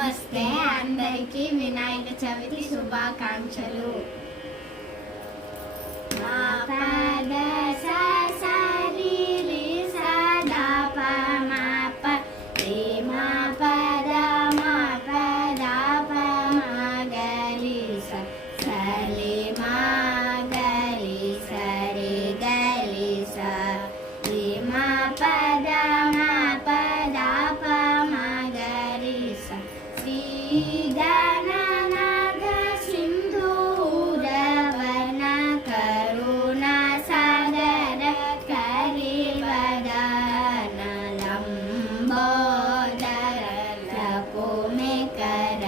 నమస్తే అందరికీ వినాయక చవితి శుభాకాంక్షలు. మా పద సా సా రి రి సా దా ప మా ప రి మా పద మా పద ప మా గ రి స స రి మా గ రి స రి గ రి స రి మా పద మా పద ప మా గ రి స శ్రీ గణనాథ సింధూర వన కరుణ సాగర కరివదన లంబోదర లకుమికర